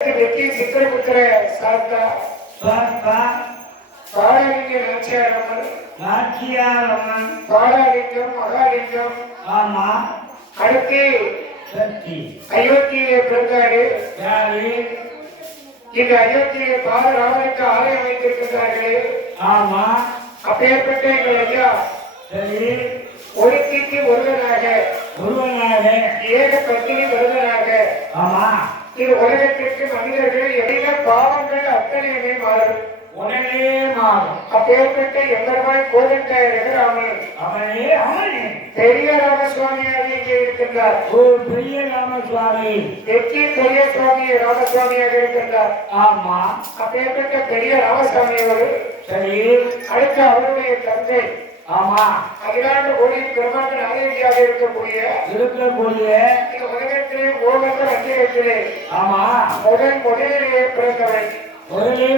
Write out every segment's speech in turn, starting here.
வெற்றி சித்திரபுத்திர சாஸ்தா பாடலிங்க நாச்சியாரம்மன் பாடலிங்கம் மகாலிங்கம். ஆமா. அடுத்து சக்தி அயோத்தியிலே பிறந்தாரு. இந்த அயோத்தியிலே பாலராமனுக்கு ஆலயம் வைத்திருக்கிறார்களே. ஆமா. அப்பேற்பட்ட எங்கள் ஐயா சரி ஒருத்திக்கு ஒருவனாக ஏக பத்தினி வருவனாக. ஆமா. இது உலகத்திற்கு மனிதர்கள் எளிய பாவங்கள் அத்தனையுமே மாறும், உடனே மாறும். அப்பேற்பட்ட எம்பெருமான் கோதண்ட ரகுராமன் அவனே அவனே பெரிய ராமசுவாமியாக இங்கே இருக்கின்றார். பெரிய ராமசுவாமி வெற்றி பெரிய சுவாமி ராமசுவாமியாக இருக்கின்றார். ஆமா. அப்பேற்பட்ட பெரிய ராமசாமியோடு சரி அடுத்து அவருடைய தந்தை ஆமா அகிலாண்டு கோடி பிரம்மாண்ட நாயகியாக இருக்கக்கூடிய இந்த உலகத்திலே ஓவந்த வண்டியத்திலே ஆமா முதலிலே பிறந்தவை முதலே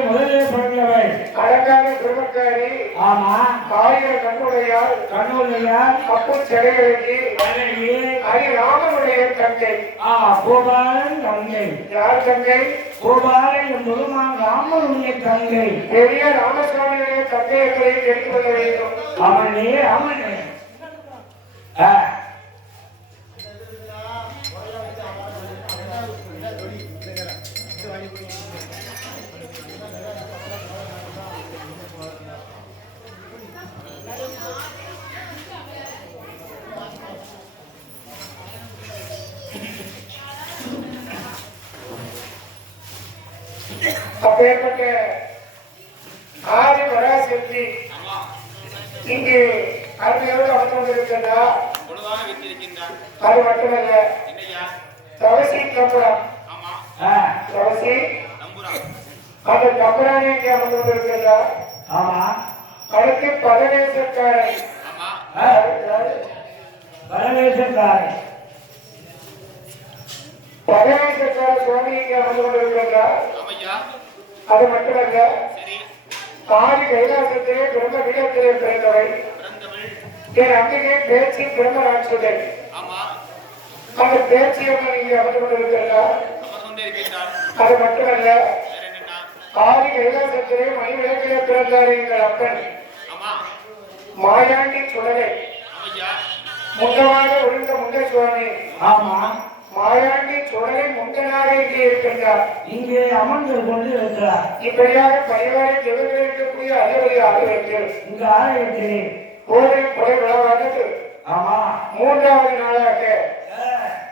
பிறந்தவை அலங்கார பிரம்மக்காரி. ஆமா. ஆயிரம் கண்ணுடையார் அப்பு சிலைகளுக்கு ராமனுடைய தந்தை. கோபாலன் தந்தை. யார் தந்தை? கோபாலன் முருகன் ராமனுடைய தந்தை. பெரிய ராமசுவாமியுடைய தந்தையர்களை தெரிந்து கொள்ள வேண்டும். அவனே அவனே அப்பேற்பட்ட ஆதி வராசக்தி இங்கு அருமையோடு அமர்ந்து கொண்டிருக்கின்றார். அது மட்டுமல்ல, தவசி கம்புரம் தவசி அந்த கம்புரானை இங்கே அமர்ந்து கொண்டிருக்கின்றார். ஆமா. அடுத்து பரவேசக்காரன் பரவேசக்கார சுவாமி இங்கே அமர்ந்து கொண்டிருக்கின்றார். அது மட்டுமல்ல, ஆதி கைலாசத்திலே பிரம்ம பீடத்திலே பிறந்தவை என் அம்பிகை பேச்சு பிரம்மராட்சுதன். அந்த பேச்சியம்மன் இங்கே அமர்ந்து கொண்டிருக்கிறார். அது மட்டுமல்ல, ஆதி கைலாசத்திலே மணி விளக்கிலே பிறந்தார் எங்கள் அப்பன் மாயாண்டி சுடலை முந்தமாக ஒழுங்க முந்த சுவாமி. ஆமா. மாயாண்டி சுடலை முந்தனாக இங்கே இருக்கின்றார். இங்கே அமர்ந்து கொண்டு இருக்கிறார். இப்படியாக பரிவாரை ஜெகத்தில் இருக்கக்கூடிய அதிபதி ஆலயத்தில் இந்த ஆலயத்திலே கோவை கொடை விழாவானது. ஆமா. மூன்றாவது நாளாக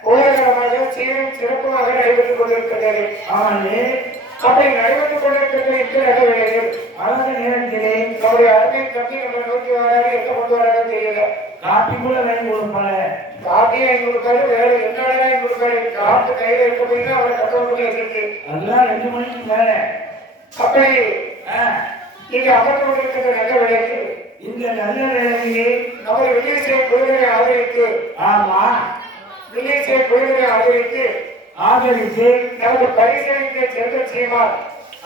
கோலகரமாக சீரும் சிறப்புமாக நடைபெற்றுக் கொண்டிருக்கின்றது. அவனே அப்படி நடைபெற்றுக் கொண்டிருக்கின்ற இந்த நிகழ்வுகளில் அழகு நேரத்திலே நம்முடைய அருமை தம்பி நம்ம நோக்கி வராது, எங்க கொண்டு வராது தெரியல. காப்பி கூட வாங்கி கொடுப்பாங்க. காப்பியை வாங்கி கொடுக்காரு, வேற என்னடா வாங்கி கொடுக்காரு. காப்பு கையில இருக்க போய் அவரை கட்டணம் பண்ணி வச்சிருக்கு. அதெல்லாம் 2 மணிக்கு மேல. அப்படி இங்க அமர்ந்து கொண்டிருக்கின்ற நல்ல வேலைக்கு இந்த நல்ல வேலையிலே நமது வில்லிசை குழுவினை ஆதரித்து. ஆமா. வில்லிசை குழுவினை ஆதரித்து நமது பரிசீலிக்க செல்வ சீமான்.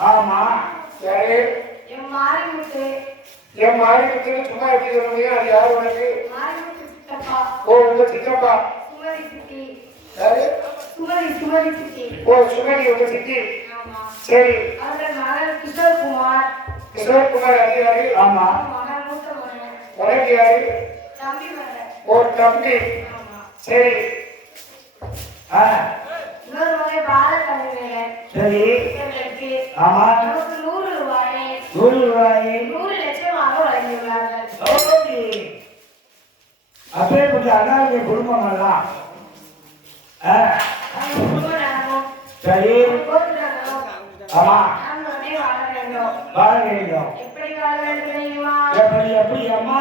ஆமா. யாரு? என் மாரிமுத்து. சும்மா எப்படி சொல்ல முடியும்? அது யாரு உனக்கு? ஓ, உங்க சித்தப்பா. யாரு? ஓ, சுமதி உங்க சித்தி. சரி. கிஷோர்குமார் அது யாரு? ஆமா. உனக்கு யாரு? ஓ, தம்பி. சரி. சரி. ஆமா. 100 ரூபாய் 100 லட்சமாக வழங்கியுள்ளார்கள். அப்பே கொஞ்சம் அண்ணாவுடைய குடும்பம் எல்லாம் சரி. ஆமா. வாழ வேண்டும். எப்படி அம்மா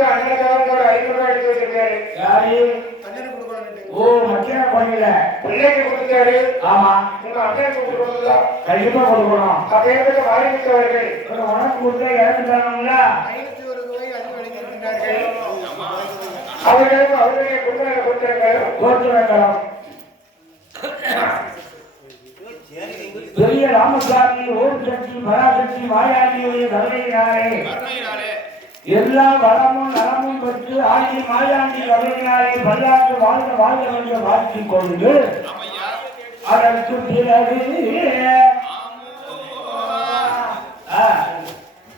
வந்து அண்ணன் ஒரு 500 ரூபாய் எடுத்து வச்சிருக்காரு. யாரு? அண்ணனுக்கு கொடுக்கணும். ஓ மத்தியான கோயில பிள்ளைக்கு கொடுத்தாரு. ஆமா உங்க அண்ணனுக்கு கொடுக்கணுங்களா? கண்டிப்பா கொடுக்கணும். அப்பேற்பட்ட மாறிவிட்டவர்கள் உனக்கு கொடுத்தா இறந்துட்டானுங்களா? 501 ரூபாய் அதிகம் அளித்திருக்கிறார்கள். அவர்களுக்கு அவருடைய கொடுத்தார்கள். கோத்திரங்களும் பெரிய ராமசாமி ஓம் சக்தி பராசக்தி மாயாண்டியுடைய கருணையினாலே எல்லா வளமும் நலமும் பெற்று ஆண்டி மாயாண்டி கருணையினாலே பல்லாண்டு வாழ்ந்த வாழ்ந்த என்று வாழ்த்திக் கொண்டு அதற்கு பிறகு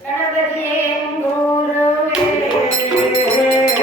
கணபதியே குருவே ஆ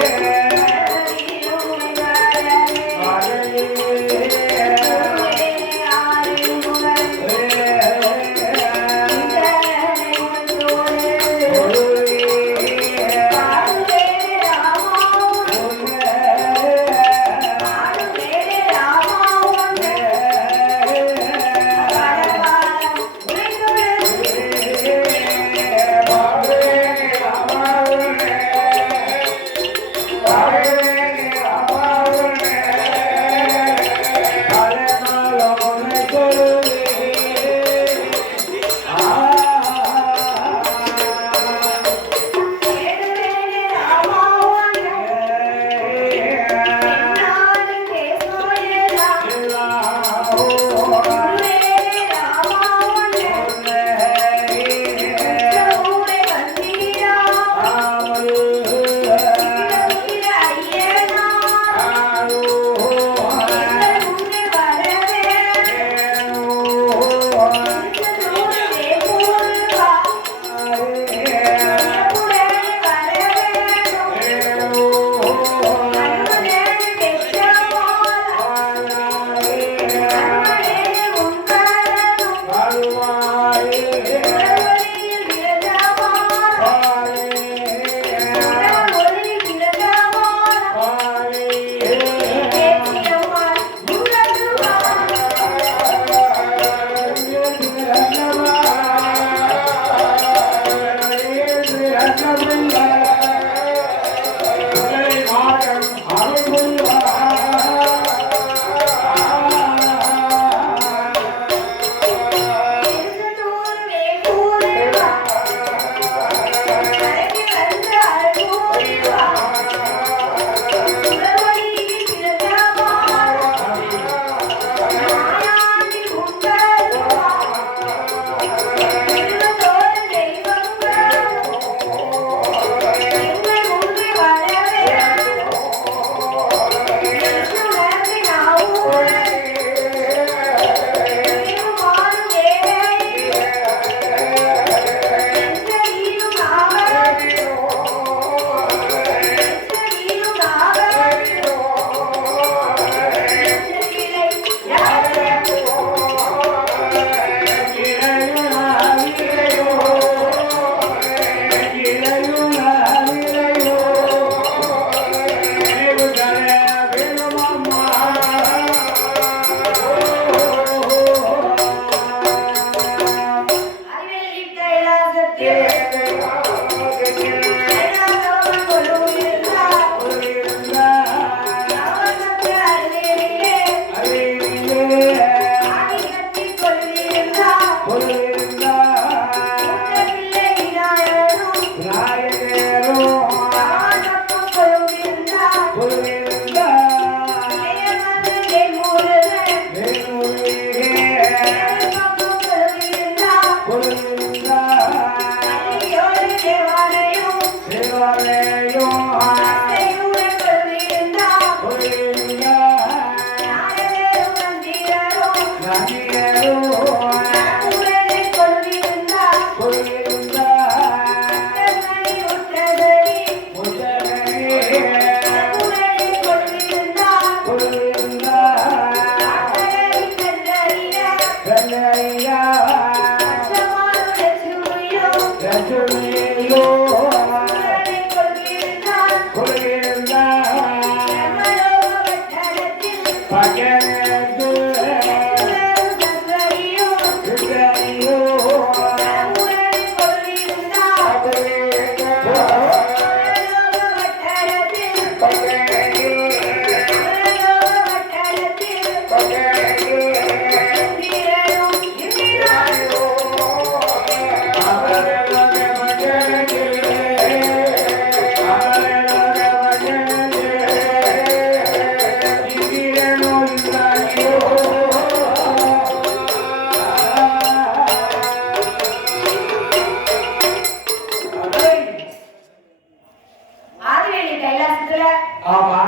கைலாசத்துல ஆமா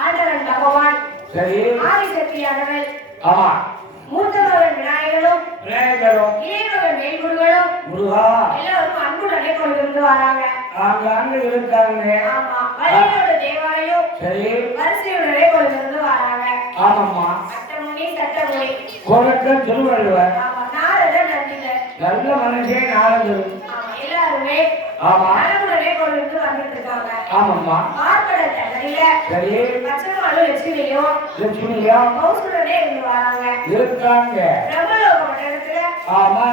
ஆண்டவன் பகவான் சரி ஆதிசக்தியானவள் ஆமா மூத்தவன் விநாயகரும் விநாயகரும் இளையவன் மேல்குருகளும் முருகா எல்லாரும் அன்புடனே கொண்டு வராங்க. அங்க இருக்காங்க. ஆமா வள்ளியோட தேவாலயம் சரி வரிசையுடனே கொண்டு வராங்க. ஆமாம்மா அட்டமுனி சட்டமுனி கோலக்க திருவள்ளுவர் ஆமா நாரதர் நந்திதர் நல்ல மனுஷே நாரதர் ஆமா எல்லாருமே ஆமா அன்புடனே கொண்டு வந்துட்டு இருக்காங்க. ஆமாம்மா பார்ப்பட தகரில சரி பச்சைமாலும் லட்சுமியும் லட்சுமியா மௌசுடனே இருந்து வராங்க. இருக்காங்க. பிரம்மலோக மண்டலத்துல ஆமா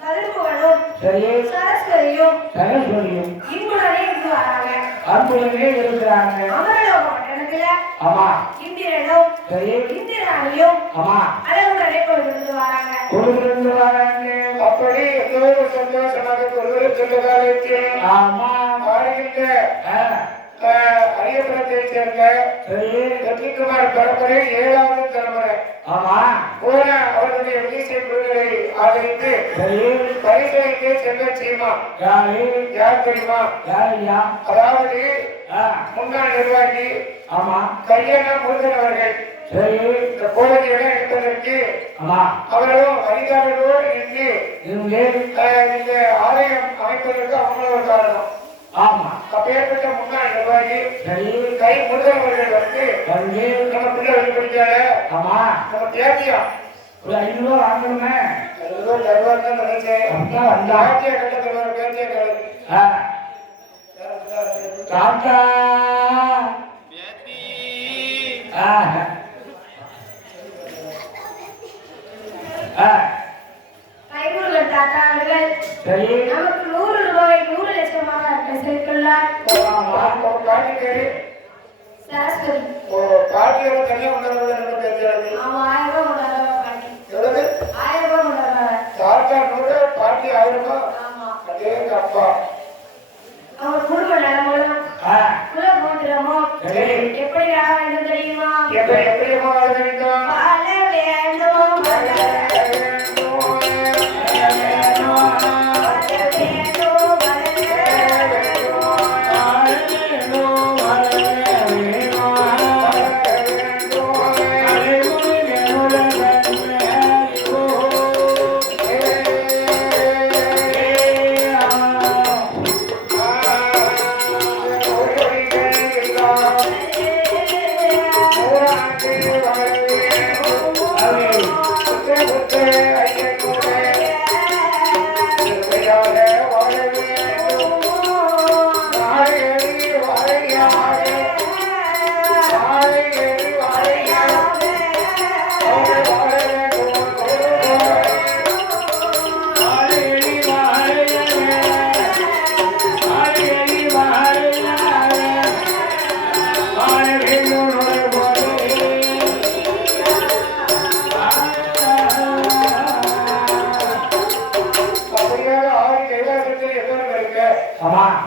சதுர்முகனும் சரி சரஸ்வதியும் சரஸ்வதியும் இங்குடனே இருந்து வராங்க. அன்புடனே இருக்கிறாங்க. அமரலோக மண்டலத்துல ஆமா இந்திரனும் சரி இந்திராணியும் ஆமா அழகுடனே கொண்டு வராங்க. கொண்டு வராங்க. அப்படி எல்லோரும் சந்தோஷமாக ஒருவரை சொல்லுகிறாருக்கு. ஆமா ஆடுகின்ற அரியபுரத்தை சேர்ந்த சரி வெற்றிக்குமார் பரம்பரை 7வது தலைமுறை ஆமா போன அவர்களுடைய விஜய் குழுக்களை ஆதரித்து சரி பரிசளித்து செல்வ சீமா யார் தெரியுமா? யாரையா? அதாவது முன்னாள் நிர்வாகி ஆமா கையண்ணா முருகன் அவர்கள் சரி இந்த கோலத்தை எடுப்பதற்கு ஆமா அவர்களும் அதிகாரிகளோடு நின்று இங்கே இந்த ஆலயம் அமைப்பதற்கு அவங்களோட காரணம். ஆமா அப்பேற்பட்ட முன்னாள் நிர்வாகி சரி கை முருகன் அவர்கள் வந்து வந்து நம்ம பிள்ளை வெளிப்படுத்தால ஆமா நம்ம தேவையா ஒரு 500 ரூபா வாங்கணுமே. தருவார் தான் நினைச்சேன். வந்தா பேத்தியா கட்ட தருவார் பேத்தியா கட்ட தாத்தா கைமுருகன் தாத்தா அவர்கள் சரி நமக்கு 100 ரூபாய் 100 லட்சமாக சேர்த்துள்ளார். பாட்டி பேரு சரஸ்வதி பாட்டியோட தனியா கொண்டாடுறது பேத்தியாளி ஆமா 1000 ரூபாய் கொண்டாடுறாங்க. பாட்டி எவ்வளவு 1000 ரூபாய் கொண்டாடுறாங்க. தாத்தா 100 பாட்டி 1000 ரூபாய். ஆமா அதே அப்பா அவங்க குடும்ப நலமும் குல கோத்திரமும் எப்படி ஆக வேண்டும் தெரியுமா? எப்படியமா வாழ வேண்டும்? வாழ வேண்டும் வாழ வேண்டும்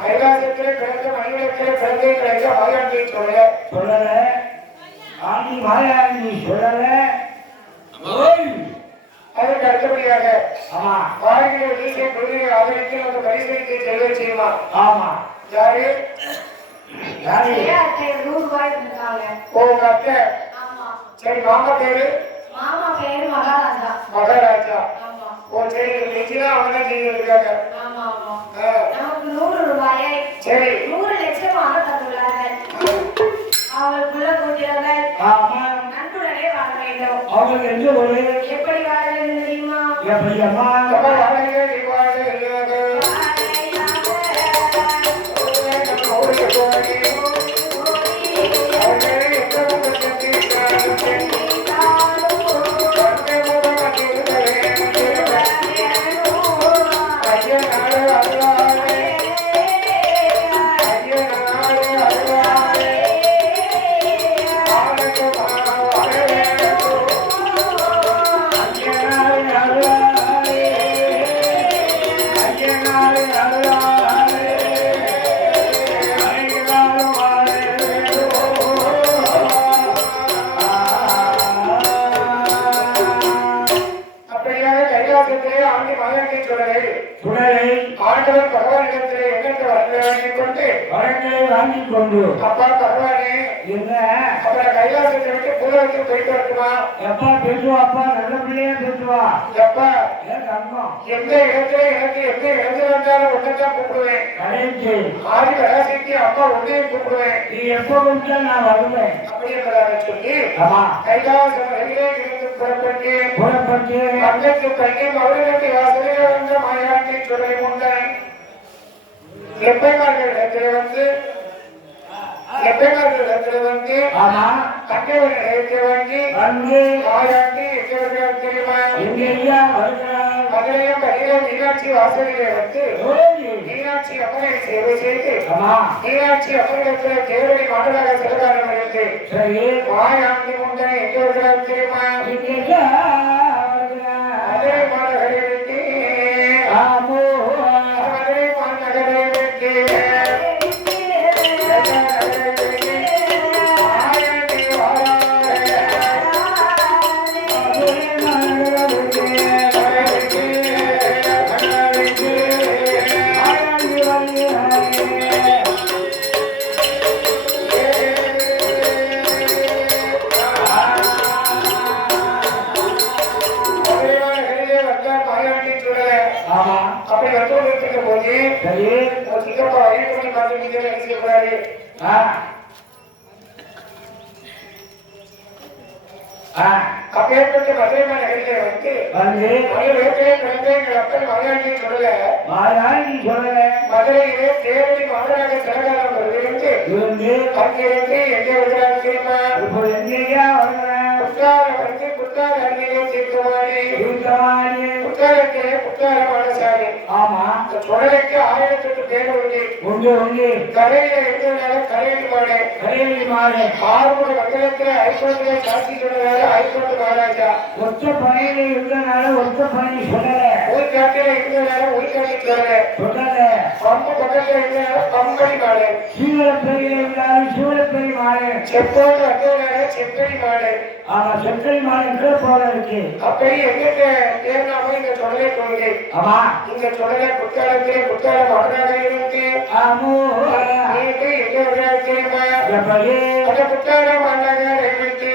கைலாசத்திலே பிறந்த மனிதத்திலே பிறந்தே கிடைக்க மாயாண்டியை சொல்லல ஆண்டி மாயாண்டி சொல்லல. அதற்கு அடுத்தபடியாக ஆமா வாழ்கிற வீட்டை கொள்கையை ஆதரித்து நமக்கு பரிசீலித்து செல்வ செய்யுமா? ஆமா யாரு யாரு? 100 ரூபாய் கொடுத்தாங்க. உங்க அத்தை. ஆமா சரி மாமா பேரு? மாமா பேரு மகாராஜா. மகாராஜா. ஆமா ஓ சரி நிச்சயம் அவங்க தான் செய்திருக்காங்க. ஆமா ஆமா நமக்கு 100 ரூபாயை சரி 100 லட்சமாக தந்துள்ளார்கள். அவர்களுக்குள்ள கூட்டியவர்கள் ஆமா நன்றுடனே வாழ வேண்டும். அவங்களுக்கு எந்த ஒரு எப்படி வாழ வேண்டும் தெரியுமா? எப்படி அம்மா நம்ம வாழ்க்கையை நீவாழ இல்லையாக அருளாரே வாங்கி கொண்டு அப்பா பகவானே என்ன அப்புறம் கைலாசத்தை விட்டு பூலோகத்துக்கு போயிட்டு வரட்டுமா? எப்பா பேசுவாப்பா, நல்ல பிள்ளையா பேசுவா. எப்பா ஏன் தங்கம் எந்த இடத்துல எனக்கு எந்த இடத்துல வந்தாலும் ஒன்னதான் கூப்பிடுவேன். கடைசி ஆதி கலாசிக்கு அப்பா ஒன்னையும் கூப்பிடுவேன். நீ எப்போ கூப்பிட்டா நான் வருவேன் அப்படி என்பதாக சொல்லி ஆமா கைலாசம் வெளியே இருந்து புறப்பட்டு அங்கத்து கண்ணி மௌலிகத்தை வாசலில் வந்த மாயாண்டி துறை முந்தன் எப்பைமார்கள் இடத்துல வந்து ஆமா கண்டவன் இடத்துல வந்து மாயாண்டி எங்கவர்கள் தெரியுமா? எங்கேயா வருகிறார் மதுரையும் கடிதம் மீனாட்சி வாசலிலே வந்து மீனாட்சி அம்மனை சேவை செய்து மீனாட்சி அம்மனிடத்தில் தேவடி மாடலாக சிறகாரம் இருந்து மாயாண்டி முந்தனை எங்கவர்கள் தெரியுமா? மதுரை மாநகரை விட்டு மதுரை மாநகரை விட்டு அப்படி வந்து இருக்கிற போது சித்தப்பா வயிற்று பார்த்து நீங்க என்ன செய்யக்கூடாது. அப்பேற்பட்ட மதுரைமான நகரிலே வந்து மதுரையிலே பிறந்த எங்கள் அப்பன் மாயாண்டி சொல்லல மதுரையிலே தேவடி மாடலாக சிறகாலம் இருந்து அங்கிருந்து எங்கே வருகிறார் தெரியுமா? குற்றாலம் வந்து குற்றால அருகிலே தீர்த்தவாணி குற்றாலத்திலே குற்றாலமான சாமி. ஆமா சுடலைக்கு 1008 பேர் உண்டு. கரையில இருந்ததுனால கரையடி மாடு ஆறுமுக மண்டலத்திலே ஐகோட்டிலே சாட்சி சொன்னதால ஐகோட்டு மகாராஜா. ஒற்ற பணியில இருந்தனால ஒற்ற பணி சொல்லல. ஊர்காட்டில இருந்ததுனால ஊர்காட்டி சொல்லல. பம்பு பக்கத்துல இருந்ததுனால பம்படி மாடு. சீவலப்பேரியில இருந்தாலும் சிவலப்பேரி மாடு. செப்போடு வந்ததுனால செப்படி மாடு. ஆமா செப்படி மாடு எங்க போல இருக்கு. அப்படி எங்கிட்ட தேர்னாமோ இந்த தொடரை கொள்கை. ஆமா இந்த தொடரை குற்றாலத்திலே குற்றாலம் மாடலாக இருந்து நீங்க எங்க வருகிறார் தெரியுமா? அந்த குற்றாலம் மாநகரை விட்டு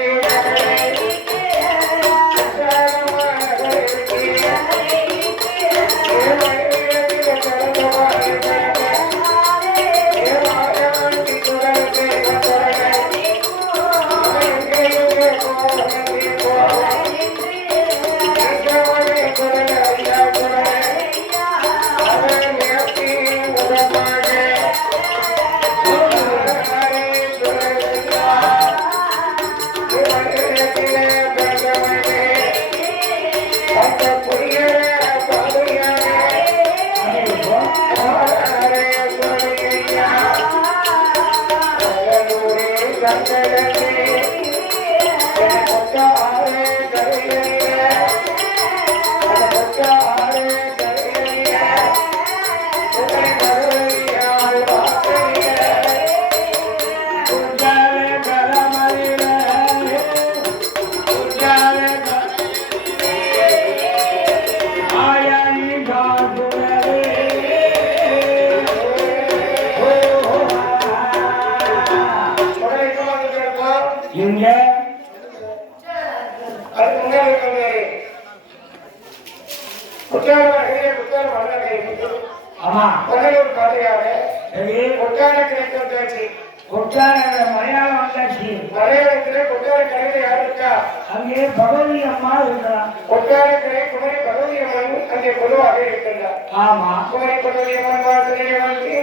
அங்கே பகவதி அம்மா இருக்கிறார். கொட்டாரக்கரை குமரி பகவதி அம்மன் அங்கே பொதுவாக இருக்கின்றார். ஆமா குமரி பகவதி அம்மன் வாசலே வந்து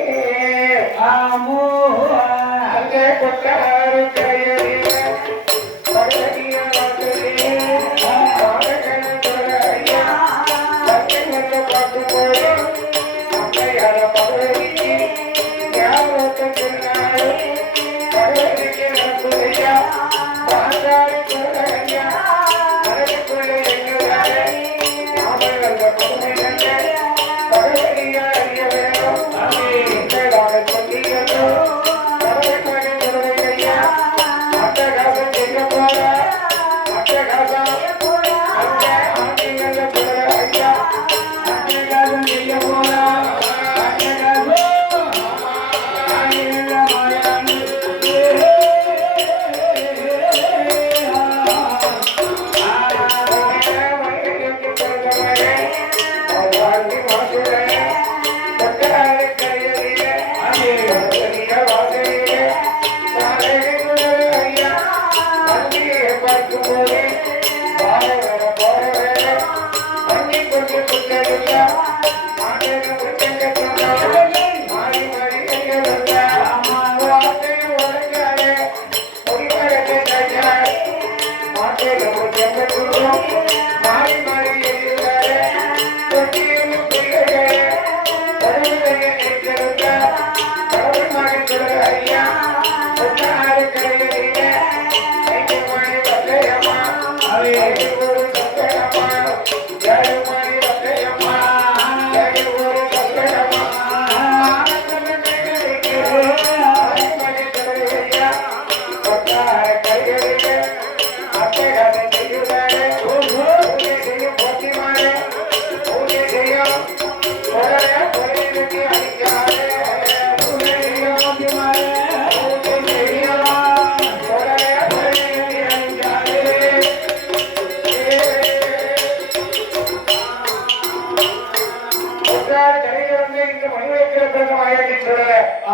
அங்கே கொட்டாரக்கரையிலே பகவதி வாசலே பார்த்து போய் அம்மையார பகவதிக்கு ஞாபகத்தை சொன்னாலும் பகவதிக்கு நடக்குதையா பாண்டாடி சொல்லையா மனதுக்குள்ளே எங்குகிறாரே நாமல் வந்த பொறுமை கண்ட பகவதியா அறிய வேண்டும் சொல்லி பகவதி சொல்லையா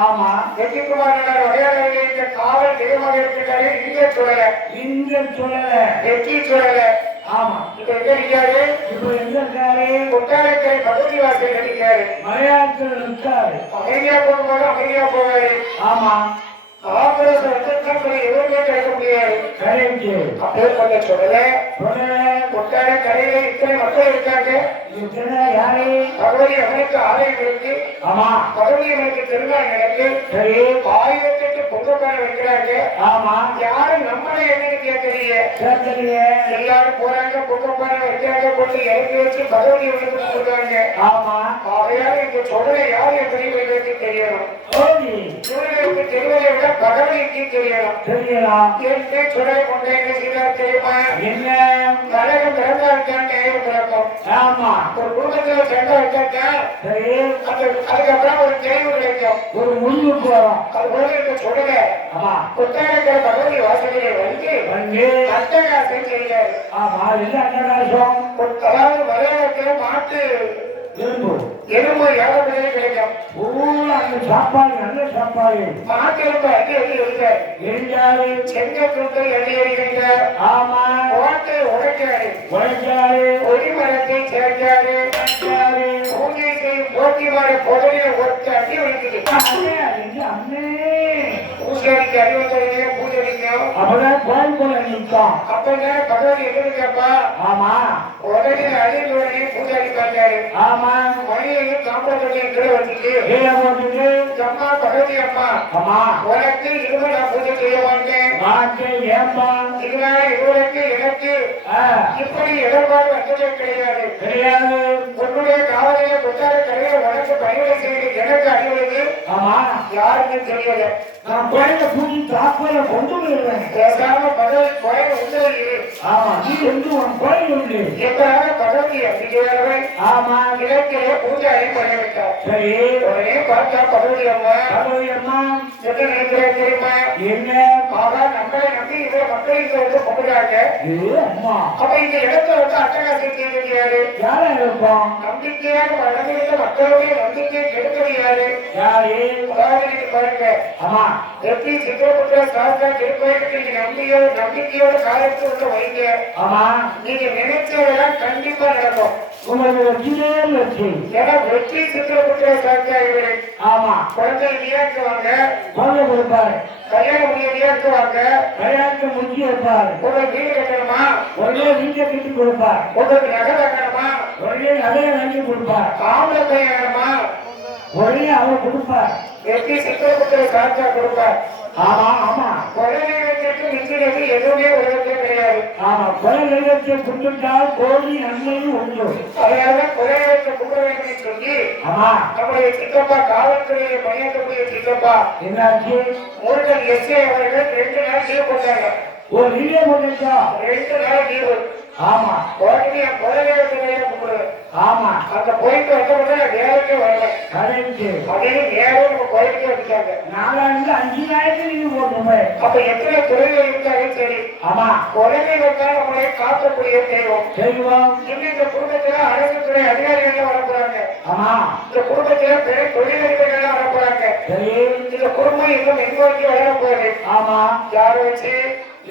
ஆமா வெற்றிக்குமார் வகையான காவல் தெய்வமாக இருக்கின்றாரு. இங்கே சொல்லல, இங்க சொல்லல, வெற்றி சொல்லல. ஆமா இப்ப எங்க இருக்காரு? இப்ப எங்க இருக்காரு? கொட்டாரக்கரை பகுதி வாசல் இருக்காரு. மலையாளத்தில் இருக்காரு. அமைதியா போகும்போது அமைதியா போவாரு. ஆமா ஆபரசம் எதுவுமே கிடைக்க முடியாது. அப்படியே கொஞ்சம் சொல்லல. கொட்டாரக்கரையில இத்தனை மக்கள் இருக்காங்க. பகவதி அவனுக்கு ஆலயம் இருக்கு. ஆமா பகவதி அவனுக்கு திருநாள் நடக்கு. 1008 பொங்கப்பான வைக்கிறாங்க. ஆமா யாரும் நம்மளை என்னன்னு கேட்கறீங்க? எல்லாரும் போறாங்க, பொங்கப்பான வைக்கிறாங்க, கொண்டு இறங்கி வச்சு பகவதி அவனுக்கு கொடுக்குறாங்க. ஆமா ஆகையால இந்த சொல்ல யார் எப்படி தெரியணும். இவர்களுக்கு தெரிவதை விட பகவதிக்கு தெரியணும். என்று சொல்ல கொண்டே என்ன செய்தார் தெரியுமா? என்ன கழகம் பிறந்தா இருக்காங்க பிறக்கும். ஆமா ஒரு குடும்பத்துல சண்டை வச்சாக்கா அதுக்கப்புறம் ஒரு தெளிவு கிடைக்கும், ஒரு முடிவுக்கு வரும். அது போல இந்த சொல்லுங்க. ஆமா கொட்டாரக்கிற பகவதி வாசலிலே வந்து அட்டகாசம் செய்கிறார். ஆமா என்ன அட்டகாசம்? அதாவது மலையாளத்துல மாட்டு எலும்பு ஏகப்பட்டதே கிடைக்கும். அந்த சாப்பாடு நல்ல சாப்பாடு. மாட்டு எலும்பு அடி அடி எரிஞ்சாரு. செங்கற்று அடி எறிகின்றார். ஆமா ஓட்டை உடைச்சாரு. ஒளி மரத்தை சேர்ந்தாரு. பூஜை செய்யும் போட்டி மாற பொதலில் ஒருத்த அடி ஒழிக்குது. பூஜைக்கு அடி வந்தவங்க பூஜைக்கும் அப்பதான் கோயில் போல நிற்கும். அப்பதான் பகவதி எது கேப்பா? ஆமா உடனே அழிவு உடனே பூஜாரி பார்த்தாரு. ஆமா மணியையும் காப்பாற்றலையும் கீழே வச்சுட்டு அம்மா பகவதி அம்மா ஆமா உனக்கு இருவ நான் பூஜை செய்ய மாட்டேன். ஏம்பா இதனால இவருக்கு எனக்கு இப்படி எதிர்பார்ப்பு வந்ததே கிடையாது. உன்னுடைய காவலைய கொட்டார கடையில உனக்கு பணிவிடை செய்து எனக்கு அணிவது யாருன்னு தெரியல. நான் கோயில பூஜை தாக்கல கொண்டு போயிருவேன். பேசாம பகவதி கோயில் உண்டு. ஆமா நீ வந்து உன் கோயில் உண்டு. எப்படாக பகவதி அப்படிங்கிறவர்கள் ஆமா இலக்கிய பூஜாரி பண்ணி வைத்தார். சரி உடனே பார்த்தா பகவதி அம்மா என்ன நினைக்கிறேன் தெரியுமா? என்ன ஆகா நம்மளை நம்பி இவர மக்கள் இங்க வந்து கொண்டுறாங்க. அப்ப இந்த இடத்தை வந்து அட்டகாசம் செய்கிறாரு. யாரா இருப்போம்? நம்பிக்கையாக வளர்ந்திருந்த மக்களுடைய நம்பிக்கையை கெடுக்கிறது யாரு? அதாவது பாருங்க, ஆமா எப்படி சித்திரபுத்திர சாஸ்திரா திருப்பதிக்கு நீங்க நம்பிக்கையோட காலத்து உள்ள வைங்க. ஆமா நீங்க நினைச்சதெல்லாம் கண்டிப்பா நடக்கும். உங்களுக்கு வெற்றியே வெற்றி. ஏன்னா வெற்றி சித்திரபுத்திர சாஸ்திரா இவரு. ஆமா குழந்தை இல்லையாக்குவாங்க, குழந்தை கொடுப்பாரு. கல்யாணம் முடியாக்குவாங்க, கல்யாணத்தை முடிச்சு வைப்பாரு. உங்களுக்கு வீடு கட்டணுமா? ஒரே வீட்டை கட்டி கொடுப்பார். உங்களுக்கு நகை வைக்கணுமா? ஒரே நகையை வாங்கி கொடுப்பார். ஆம்பளை பையன் வேணுமா? ஒரே அவர் கொடுப்பார். வெற்றி சித்திரபுத்திர சாஸ்திரா கொடுப்பார். ஆமா ஆமா கொலை நிலையத்திற்கு நிச்சயது எதுவுமே உலகத்தில் கிடையாது. ஆமா கொலை நிலையத்தை கொடுத்துட்டால் கோடி நன்மையும் உண்டு. அதனால கொலை நிலையத்தை கொடுக்க வேண்டும் சொல்லி ஆமா நம்முடைய சித்தப்பா காவல்துறையை பணியாற்றக்கூடிய சித்தப்பா என்னாச்சு? முருகன் எஸ்ஏ அவர்கள் 2 நாள் லீவ் போட்டாங்க. ஒரு லீவே போட்டா 2 நாள் லீவு. ஆமா உடனே கொலை நிலையத்திலேயே கும்பிடுவேன். ஆமா அந்த கோயிலுக்கு வந்தவங்க நேரத்தை வரல. கரெக்ட். அதே நேரம் நம்ம கோயிலுக்கு வந்துட்டாங்க. 4-5 நாளைக்கு லீவு போட்டுமே. அப்ப எத்தனை துறையில இருந்தாலும் சரி, ஆமா கொலைமை வந்தா நம்மளை காக்கக்கூடிய தெய்வம். தெய்வம் இன்னும் இந்த குடும்பத்துல அரசு துறை அதிகாரிகள் வரப்போறாங்க. ஆமா இந்த குடும்பத்துல பெரிய தொழிலதிபர்கள் வரப்போறாங்க. சரி இந்த குடும்பம் இன்னும் எங்கோக்கி வளர போகுது. ஆமா யாரை வச்சு?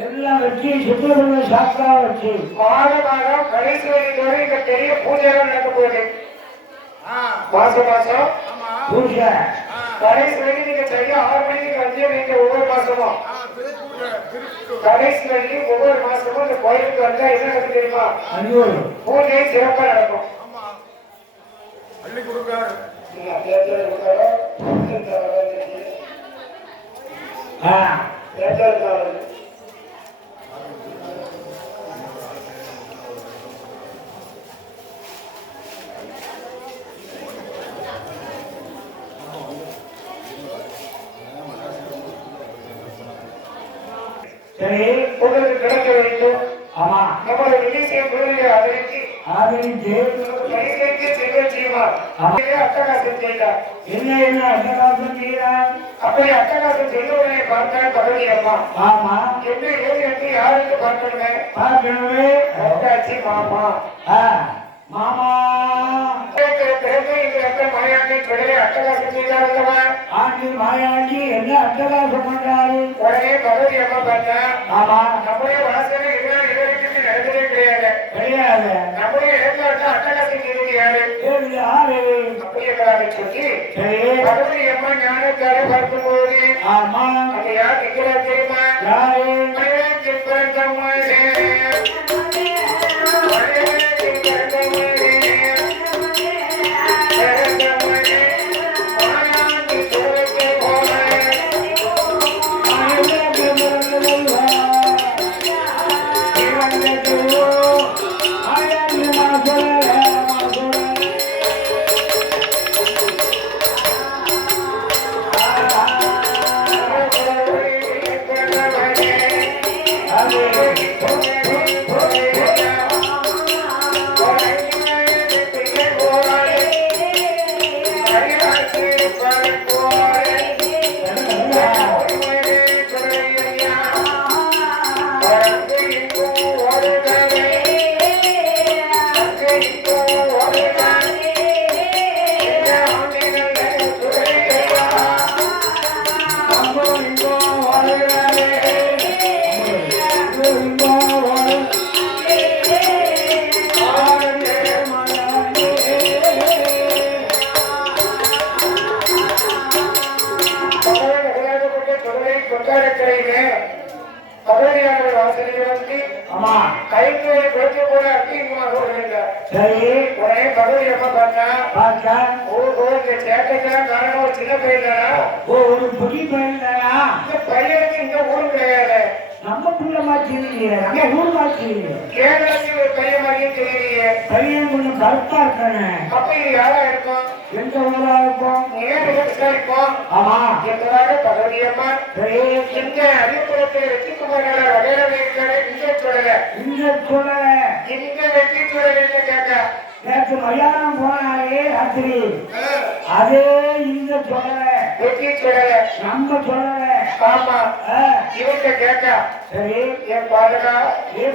எல்லாம் வச்சு சுத்தபுர சாஸ்திரா வச்சு மாதம் கடைசி வரை இந்த பெரிய பூஜைகள் நடக்க போகுது. மாசம் பூஜை கடைசி வரை நீங்க சரியா 6 மணிக்கு வந்து நீங்க ஒவ்வொரு மாசமும் கடைசி வரை ஒவ்வொரு மாசமும் இந்த கோயிலுக்கு வந்தா என்ன நடக்கும் தெரியுமா? பூஜை சிறப்பா நடக்கும். சரி உங்களுக்கு கிடைக்க வேண்டும். ஆமா நம்மளை விஜய் குழுவிலே ஆதரித்து ஆதரிச்சு பரிசீலித்து செல்வ செய்வார். அட்டகாசம் செய்தார். என்ன அட்டகாசம் செய்யறார்? அப்படி அட்டகாசம் செய்தவனை பார்த்தால் பகவதி அம்மா ஆமா என்று ஏழு என்று யாருக்கு பார்க்கணுமே பார்க்கணுமே அட்டாச்சி மாமா மாமா பிறகு இந்த அக்கன் மாயாண்டி தொடரை அட்டகாசம் செய்தார் அல்லவா? ஆண்டி மாயாண்டி என்ன அட்டகாசம் பண்றாரு? உடனே பகவதி அம்மா பார்த்தா ஆமா நம்முடைய வாசனை இதெல்லாம் இடருக்கு நடந்ததே கிடையாது. கிடையாது. நம்முடைய இடத்துல அட்டகாசம் செய்வது யாரு? யாரு? அப்படியே சொல்லி பகவதி அம்மா ஞானத்தாரை பார்க்கும்போது ஆமா அது யார் நிற்கிறார் தெரியுமா? யாரு? ஒரு புடி பையன்தானா? பையனுக்கு இந்த ஊரும் கிடையாது. நம்ம புள்ள மாதிரி நம்ம ஊர் மாதிரி கேரளத்தில் ஒரு பையன் மாதிரியும் தெரியலையே. பையன் கொஞ்சம் கருப்பா இருக்கானே. அப்ப இது யாரா இருக்கும்? எந்த ஊரா இருக்கும்? நேரு விசாரிப்போம். ஆமா என்பதாக பகவதி அம்மா இந்த அறிவுப்புறத்தில் வெற்றிக்குமார் வகையில இருக்கிற இங்கே சொல்லல இங்க வெற்றி சொல்லல கேட்க நேற்று மயானம் போனாலே ராத்திரி அதே இந்த சொல்லல வெற்றி சொல்லல நம்ம சொல்லல. ஆமா இவங்க கேட்க சரி என் பாருங்க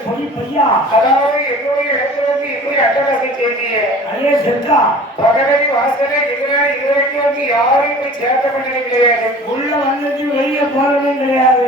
பொடி பையா அதாவது என்னுடைய இடத்துல வந்து இப்படி அட்டகாசம் செய்தியே அதே செத்தா பகவதி வாசனை இதுவரைக்கும் வந்து யாரையும் போய் சேர்த்த பண்ணவே கிடையாது. உள்ள வந்துட்டு வெளியே போறதே கிடையாது.